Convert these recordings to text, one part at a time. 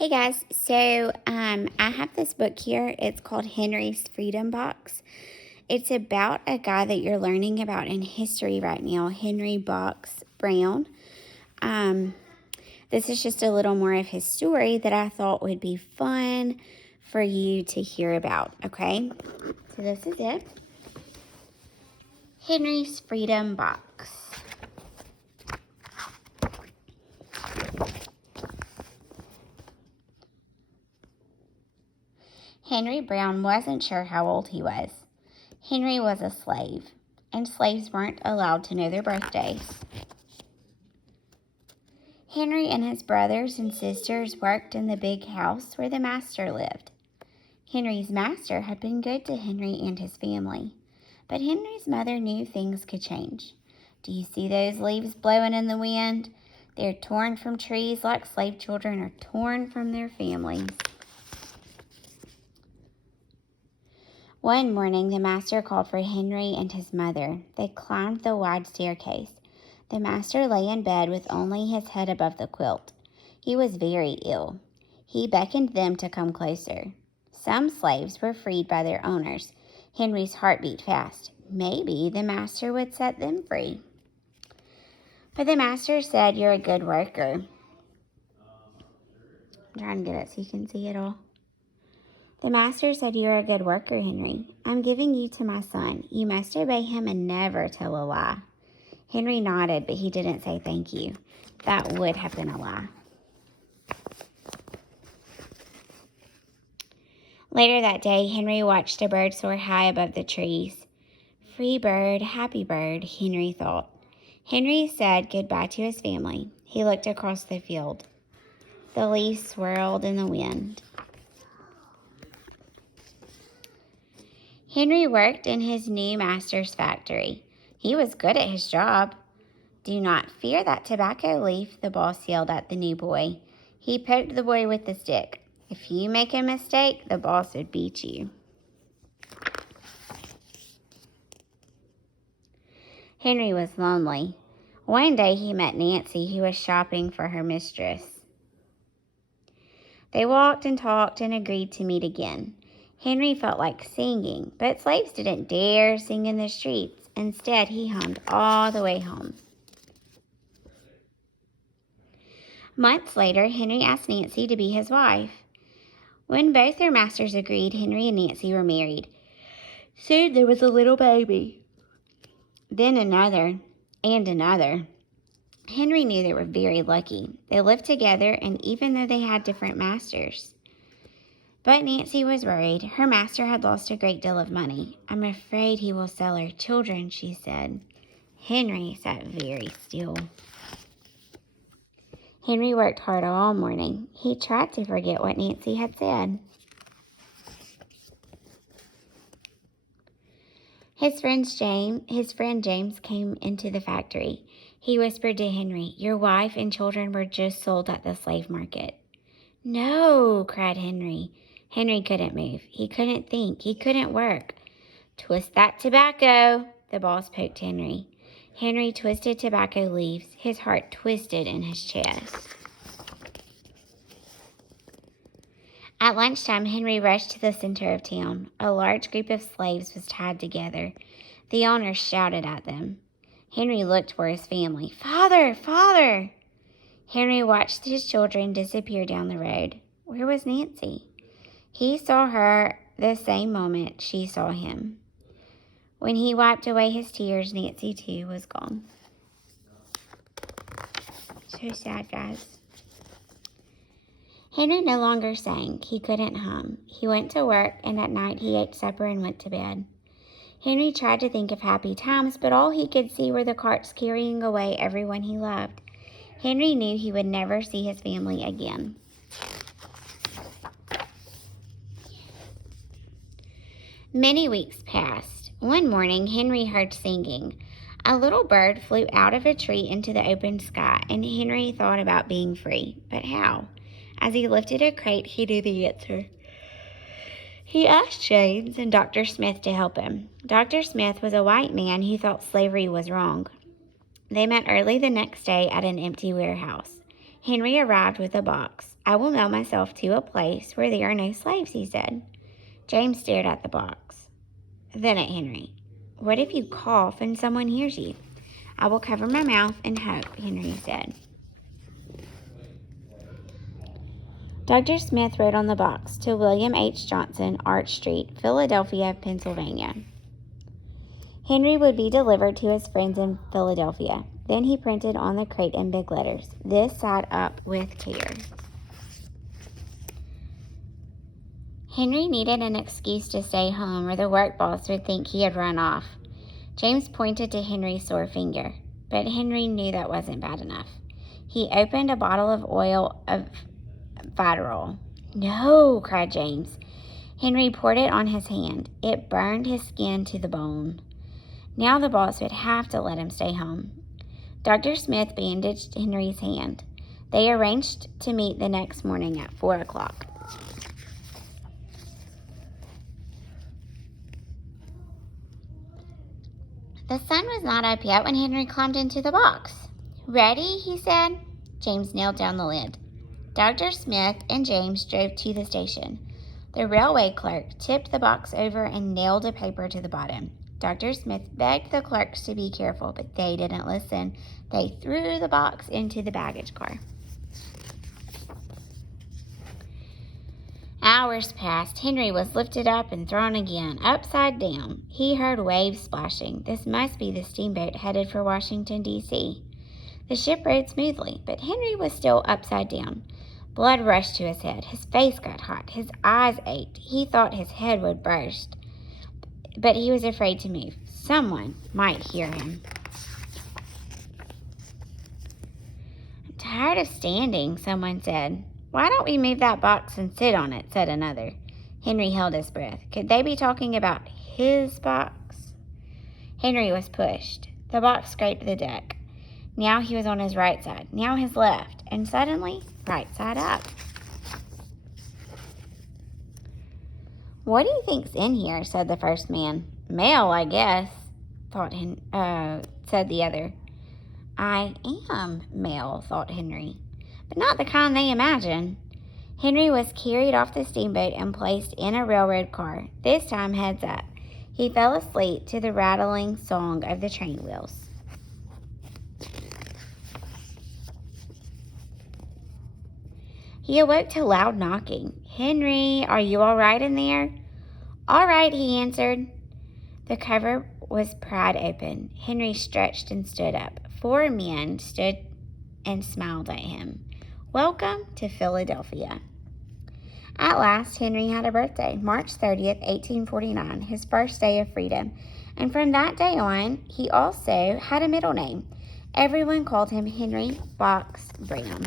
Hey guys, so I have this book here. It's called Henry's Freedom Box. It's about a guy that you're learning about in history right now, Henry Box Brown. This is just a little more of his story that I thought would be fun for you to hear about, okay? So this is it. Henry's Freedom Box. Henry Brown wasn't sure how old he was. Henry was a slave, and slaves weren't allowed to know their birthdays. Henry and his brothers and sisters worked in the big house where the master lived. Henry's master had been good to Henry and his family, but Henry's mother knew things could change. Do you see those leaves blowing in the wind? They're torn from trees like slave children are torn from their families. One morning, the master called for Henry and his mother. They climbed the wide staircase. The master lay in bed with only his head above the quilt. He was very ill. He beckoned them to come closer. Some slaves were freed by their owners. Henry's heart beat fast. Maybe the master would set them free. But the master said, "You're a good worker." I'm trying to get it so you can see it all. The master said, "You're a good worker, Henry. I'm giving you to my son. You must obey him and never tell a lie." Henry nodded, but he didn't say thank you. That would have been a lie. Later that day, Henry watched a bird soar high above the trees. Free bird, happy bird, Henry thought. Henry said goodbye to his family. He looked across the field. The leaves swirled in the wind. Henry worked in his new master's factory. He was good at his job. "Do not fear that tobacco leaf," the boss yelled at the new boy. He poked the boy with the stick. "If you make a mistake, the boss would beat you." Henry was lonely. One day he met Nancy, who was shopping for her mistress. They walked and talked and agreed to meet again. Henry felt like singing, but slaves didn't dare sing in the streets. Instead, he hummed all the way home. Months later, Henry asked Nancy to be his wife. When both their masters agreed, Henry and Nancy were married. Soon there was a little baby. Then another, and another. Henry knew they were very lucky. They lived together, and even though they had different masters. But Nancy was worried. Her master had lost a great deal of money. "I'm afraid he will sell our children," she said. Henry sat very still. Henry worked hard all morning. He tried to forget what Nancy had said. His friend James came into the factory. He whispered to Henry, "Your wife and children were just sold at the slave market." "No," cried Henry. Henry couldn't move. He couldn't think. He couldn't work. "Twist that tobacco," the boss poked Henry. Henry twisted tobacco leaves. His heart twisted in his chest. At lunchtime, Henry rushed to the center of town. A large group of slaves was tied together. The owners shouted at them. Henry looked for his family. "Father! Father!" Henry watched his children disappear down the road. Where was Nancy? He saw her the same moment she saw him. When he wiped away his tears, Nancy too was gone. So sad, guys. Henry no longer sang. He couldn't hum. He went to work, and at night he ate supper and went to bed. Henry tried to think of happy times, but all he could see were the carts carrying away everyone he loved. Henry knew he would never see his family again. Many weeks passed. One morning, Henry heard singing. A little bird flew out of a tree into the open sky, and Henry thought about being free. But how? As he lifted a crate, he knew the answer. He asked James and Dr. Smith to help him. Dr. Smith was a white man who thought slavery was wrong. They met early the next day at an empty warehouse. Henry arrived with a box. I will mail myself to a place where there are no slaves, he said. James stared at the box, then at Henry. What if you cough and someone hears you? I will cover my mouth and hope, Henry said. Dr. Smith wrote on the box, to William H. Johnson, Arch Street, Philadelphia, Pennsylvania. Henry would be delivered to his friends in Philadelphia. Then he printed on the crate in big letters, "This side up with care." Henry needed an excuse to stay home or the work boss would think he had run off. James pointed to Henry's sore finger, but Henry knew that wasn't bad enough. He opened a bottle of oil of Vitarol. "No," cried James. Henry poured it on his hand. It burned his skin to the bone. Now the boss would have to let him stay home. Dr. Smith bandaged Henry's hand. They arranged to meet the next morning at 4 o'clock. The sun was not up yet when Henry climbed into the box. "Ready?" he said. James nailed down the lid. Dr. Smith and James drove to the station. The railway clerk tipped the box over and nailed a paper to the bottom. Dr. Smith begged the clerks to be careful, but they didn't listen. They threw the box into the baggage car. Hours passed. Henry was lifted up and thrown again, upside down. He heard waves splashing. This must be the steamboat headed for Washington, D.C. The ship rode smoothly, but Henry was still upside down. Blood rushed to his head. His face got hot. His eyes ached. He thought his head would burst, but he was afraid to move. Someone might hear him. "I'm tired of standing," someone said. "Why don't we move that box and sit on it?" said another. Henry held his breath. Could they be talking about his box? Henry was pushed. The box scraped the deck. Now he was on his right side, now his left, and suddenly, right side up. "What do you think's in here?" said the first man. "Mail, I guess," said the other. "I am mail," thought Henry, "but not the kind they imagine." Henry was carried off the steamboat and placed in a railroad car, this time heads up. He fell asleep to the rattling song of the train wheels. He awoke to loud knocking. "Henry, are you all right in there?" "All right," he answered. The cover was pried open. Henry stretched and stood up. 4 men stood and smiled at him. "Welcome to Philadelphia." At last, Henry had a birthday, March 30th, 1849, his first day of freedom. And from that day on, he also had a middle name. Everyone called him Henry Box Brown.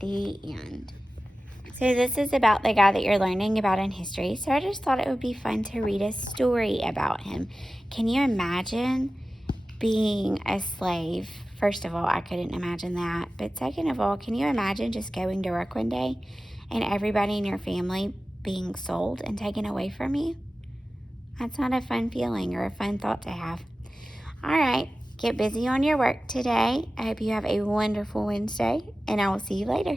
The end. So this is about the guy that you're learning about in history. So I just thought it would be fun to read a story about him. Can you imagine being a slave? First of all, I couldn't imagine that. But second of all, can you imagine just going to work one day and everybody in your family being sold and taken away from you? That's not a fun feeling or a fun thought to have. All right, get busy on your work today. I hope you have a wonderful Wednesday, and I will see you later.